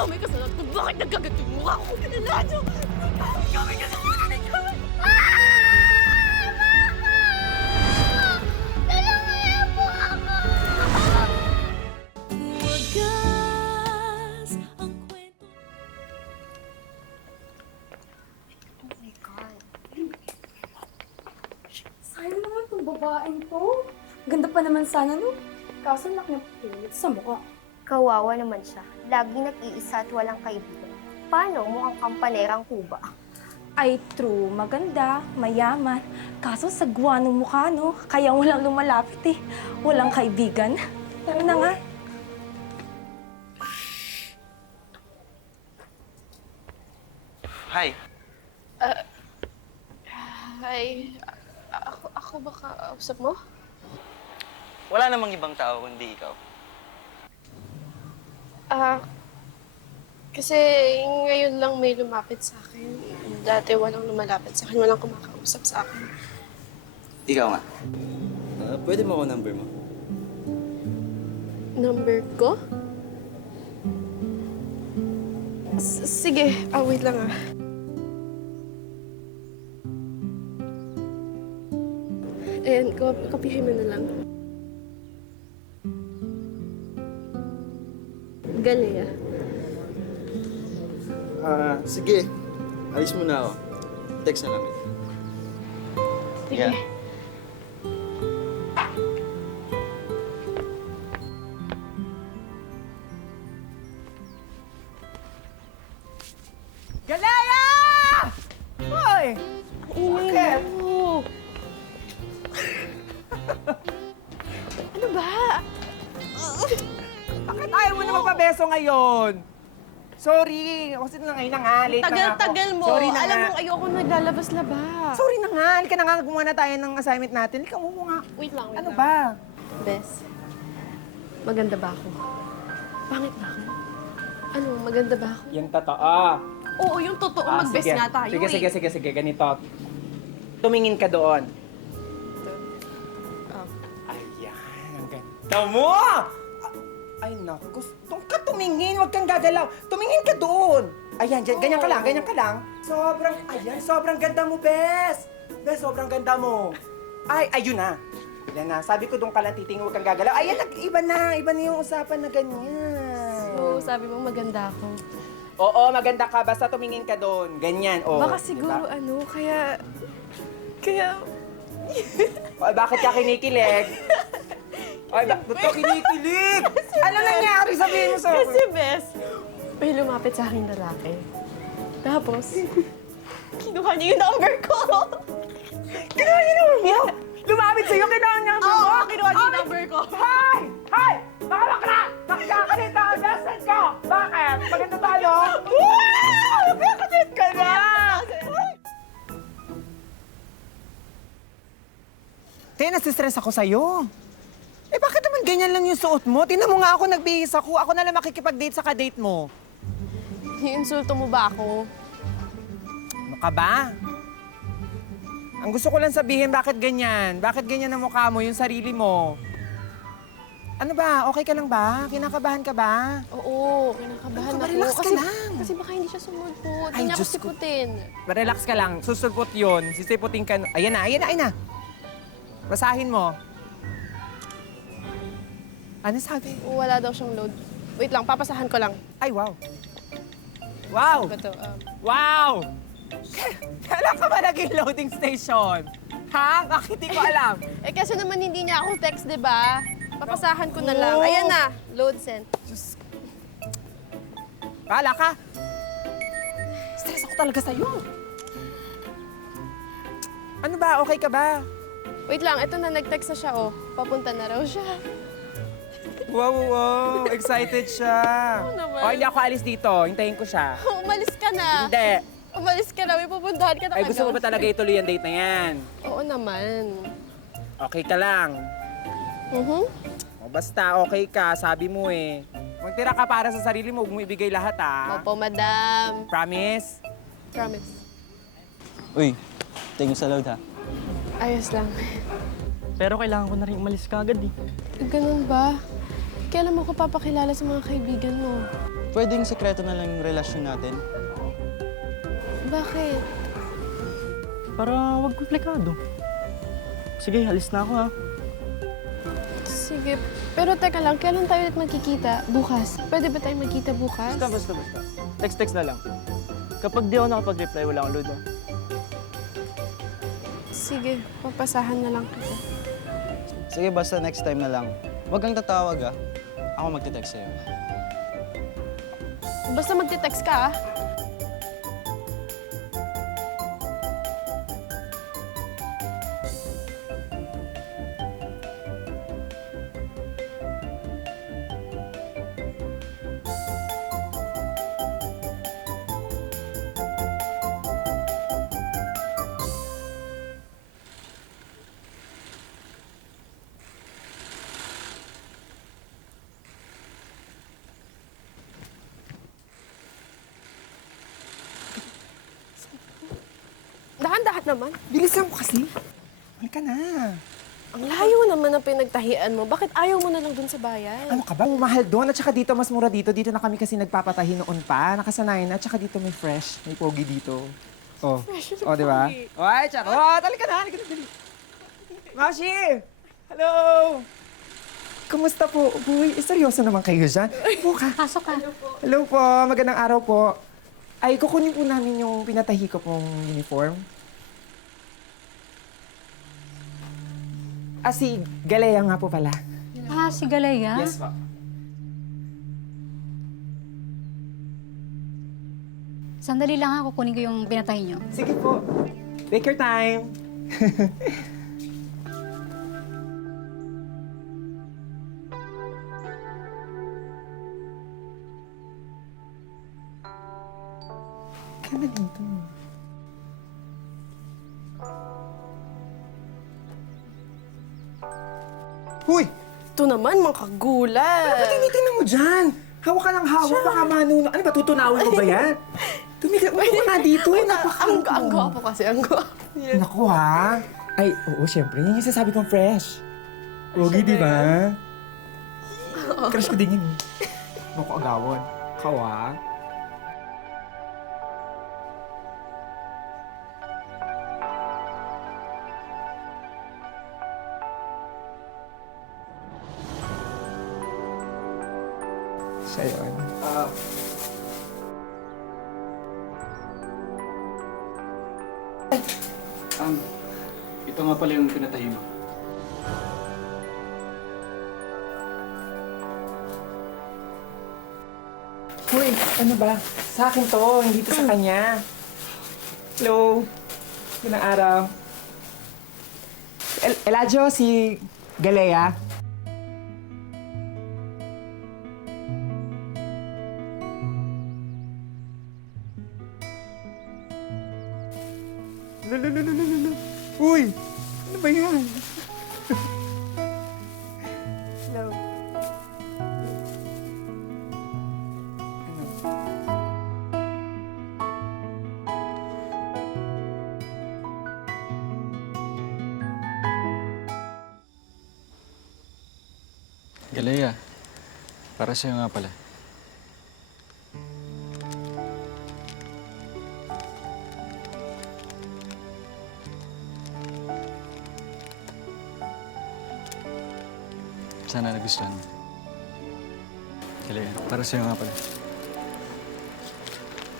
Ikaw may kasalanan kung bakit nagkagat yung mukha ko. Eladio! Ikaw may kasalanan! Ikaw may... Sayang naman itong babaeng to. Ganda pa naman sana, no? Kaso naknapilit sa mukha. Kawawa naman siya. Laging nag-iisa at walang kaibigan. Paano? Mukhang kampanerang kuba. Ay, true. Maganda, mayaman. Kaso sagwa ng mukha, no? Kaya walang lumalapit eh. Walang kaibigan. Tara na nga. Hi. Hi. Ako ba kausap mo? Wala namang ibang tao kundi ikaw. Kasi ngayon lang may lumapit sa akin. Dati walang lumalapit sa akin, walang kumakausap sa akin. Ikaw nga. Pwede mo ako number mo? Number ko? Sige, wait lang Ayan, kopihin mo na lang. Galea. Sige. Alis muna ako. Text na namin. Sige. Yeah. Galaya! Hoy! Bakit? Ano ba? Bakit ayaw mo na magpabeso ngayon? Sorry. Kasi na ngayon na nga. Late na nga ako. Tagal mo. Sorry na Alam nga. mo, ayoko naglalabas-labas. Sorry na nga. Halika na nga. Gumawa na tayo ng assignment natin. Halika mo nga. Wait lang. Ano ba? Bes, maganda ba ako? Pangit ba ako? Ano, maganda ba ako? Yung totoo. Oo, yung totoo. Mag-best sige. nga tayo Sige. Ganito. Tumingin ka doon. Ayan. Ang ganda mo! Ay, naku. Doon ka tumingin. Huwag kang gagalaw. Tumingin ka doon. Ayan, dyan. Ganyan ka lang. Sobrang ganda mo, Bes. Bes, sobrang ganda mo. Ay, ayun na. Yan na. Sabi ko doon ka lang titingin, huwag kang gagalaw. Ayan, iba na yung usapan na ganyan. So, sabi mo maganda ako. Oo, maganda ka. Basta tumingin ka doon. Ganyan, oh. Baka siguro kaya... Ay, bakit ka kinikilig? Ay, bakit ka kinikilig? Ano nangyari? Sabihin mo sa akin. Kasi, Bes, may lumapit sa akin lalaki. Tapos, kinuha niya yung number ko. Kinuha niya yung number mo? Lumapit sa'yo, kinuha niya yung number mo? Oo, kinuha niya yung number ko. Hi! Hi! Baka bakla! Nakakalit ako, best friend ko! Bakit? Maganda tayo? Wow! Nakakalit ka na! Kaya nasistress ako sa'yo. Eh bakit naman ganyan lang yung suot mo? Tingnan mo nga ako, nagbihis ako. Ako na lang makikipag-date sa ka-date mo. Iinsulto mo ba ako? Ano ka ba? Ang gusto ko lang sabihin, bakit ganyan? Bakit ganyan ang mukha mo, yung sarili mo? Ano ba? Okay ka lang ba? Kinakabahan ka ba? Oo, kinakabahan ako. Relax ka lang. Kasi baka hindi siya sumulpot. Ay, Hindi niya ako Diyos ko. siputin. Relax ka lang. Susulpot yun. Sisiputin ka. Ayan na. Basahin mo. Ano sabi? Wala daw siyang load. Wait lang, papasahan ko lang. Ay, wow. Wow! Ba to? Wow! Kailan ka ba naging loading station? Ha? Bakit di ko alam? Kasi naman hindi niya ako text, di ba? Papasahan ko na lang. Oo. Ayan na, load sent. Bahala ka. Stress ako talaga sa'yo. Ano ba? Okay ka ba? Wait lang, ito na, nag-text na siya, oh. Papunta na raw siya. Wow. Excited siya. Oo naman. O, hindi ako alis dito. Hintayin ko siya. Umalis ka na. Hindi. Umalis ka na, may pupuntahan ka na Ay, gusto mo ba talaga ituloy ang date na yan? Oo naman. Okay ka lang. O, basta, okay ka. Sabi mo eh. Magtira ka para sa sarili mo. Huwag mo ibigay lahat, ah. Opo, madam. Promise? Promise. Uy, thank you sa load ha. Ayos lang. Pero kailangan ko na rin umalis ka agad eh. Ganun ba? kailan mo ko papakilala sa mga kaibigan mo? Pwedeng sekreto na lang yung relasyon natin. Bakit? Para wag komplikado. Sige, alis na ako ha. Sige, pero teka lang, kailan tayo ulit magkikita? Bukas. Pwede ba tayo magkita bukas? Basta. Text na lang. Kapag di ako nakapag-reply, wala akong load ha. Sige, papasahan na lang kita. Sige, basta next time na lang. Wag kang tatawag ha. Ako magte-text sa'yo. Basta magte-text ka, ah. Dahan-dahan naman. Bilisan mo kasi. Halika na. Ang layo naman ng pinagtahian mo. Bakit ayaw mo na lang dun sa bayan? Ano ka ba? Mahal doon at saka dito, mas mura dito. Dito na kami kasi nagpapatahi noon pa. Nakasanayan na. At saka dito may fresh. May pogi dito. Oh. Fresh Oh, di ba? pogi. Oy, charot! Halika na, halika na, dali. Mashi! Hello! Kumusta po? Uy, seryoso naman kayo dyan. Po ka. Pasok ka. Hello po, magandang araw po. Ay, kukunin po namin yung pinatahi ko pong uniform. Si Galea nga po pala. Ah, si Galea? Yes po. Sandali lang ha, kukunin ko yung pinatay niyo. Sige po. Take your time. Kaya dito. Huy! Ito naman, mga kagulat. Ba't tinitingnan mo dyan? Hawak ka ng hawak, baka manuno. Ano ba, tutunawin mo ba yan? Tumigil, upo ka nga dito. Ang gwapo kasi, ang gwapo. Naku ha. Ay, oo, syempre. Yan yung sasabi kong fresh. Pogi, di ba? Crush ko din yun. Naku, agawon. Kawa. Siya yun. Ito nga pala yung pinatahi mo. Hoy, ano ba? Sa akin to, hindi to sa kanya. Hello. Magandang araw. Eladio, si Galea. No. Uy! Ano ba yan? Hello. Galea, para sa'yo nga pala. Sana nagustuhan mo. Galea, para sa'yo nga pala.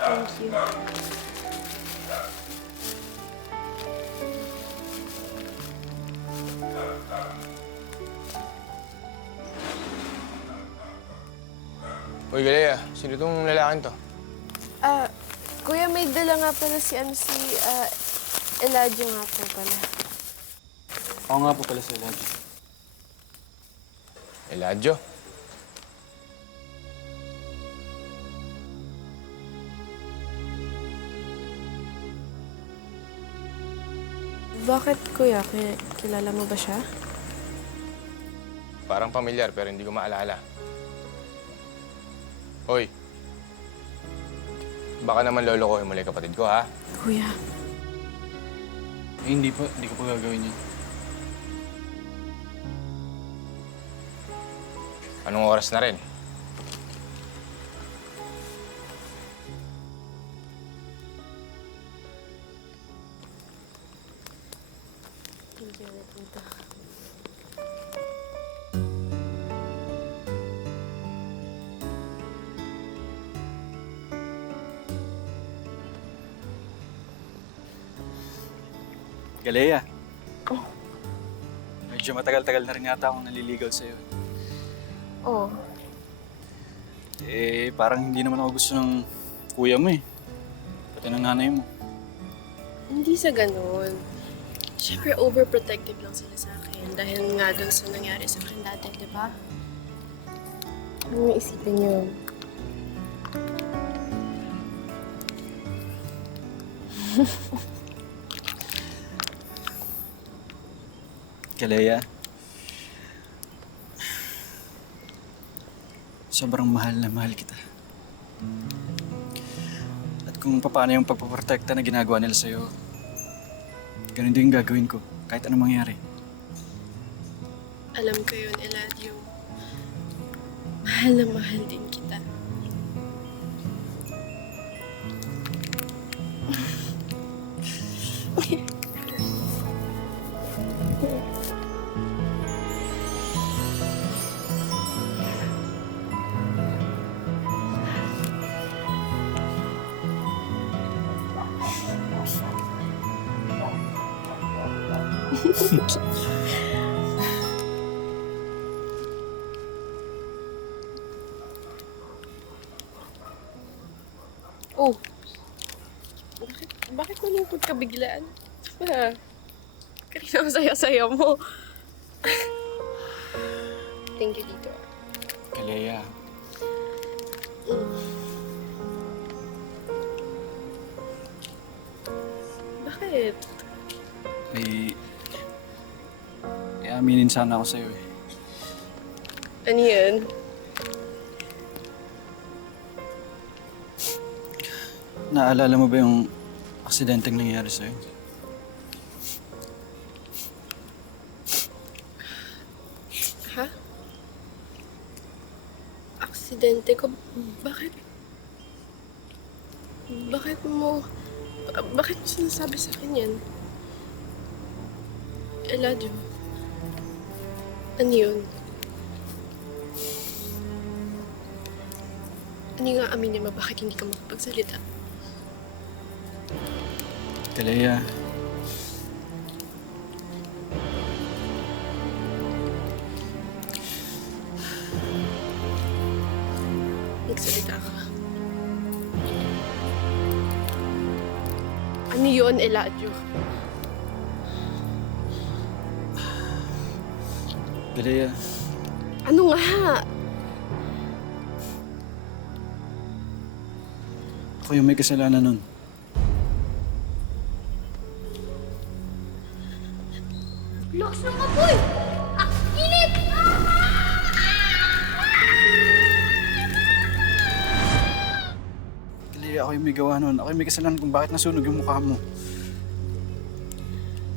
Thank you. Uy, Galea, sino tong lalaking to? Kuya, may dala nga pala si Eladio nga po pala. Ako nga po pala sa Eladio. Eladio? Bakit, kuya? Kilala mo ba siya? Parang pamilyar pero hindi ko maalala. Hoy, baka naman lolokohin mo lang yung kapatid ko, ha? Kuya. Hindi po. Hindi ko po gagawin yun. Anong oras na rin? Thank you ulit, tita. Galea. Medyo matagal-tagal na rin yata akong naliligaw sa'yo. Oh, Eh, parang hindi naman ako gusto ng kuya mo eh. Pati ng nanay mo. hindi sa ganun. Siyempre, overprotective lang sila sa akin dahil nga dun sa nangyari sa akin dati, di ba? Ano yung isipin niyo? Galea. Sobrang mahal na mahal kita. At kung paano yung pagpaprotekta na ginagawa nila sa'yo, ganun din yung gagawin ko, kahit anong mangyari. Alam ko yun, Eladio. Mahal na mahal din kita. Oh. Bakit malungkot ka biglaan? Ba? Kanina ang saya-saya mo. Thank you, Tito. Galea, Bakit? may aminin sana ako sa'yo eh. Ano yan? Naalala mo ba yung aksidenteng nangyari sa'yo? Ha? Aksidente ko? Bakit? Bakit mo sinasabi sa akin yan? Eladio, ano yun? Ano yung aaminin mo? Bakit hindi ka makapagsalita? Galea, Magsalita ka. Ano yun, Eladio? Galea, Ano nga? ako yung may kasalanan nun. Lakas ng apoy! Ah, init! Galea, ako yung may gawa nun. Ako yung may kasalanan kung bakit nasunog yung mukha mo.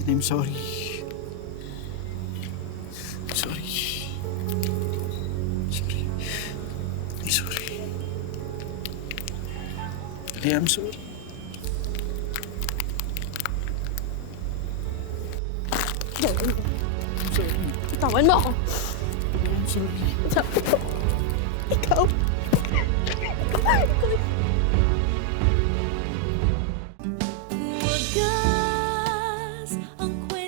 And I'm sorry. I'm sorry. Sorry. I'm sorry. Galea, I'm sorry. Tawan mo ako! I'm sorry. Ikaw! Ikaw!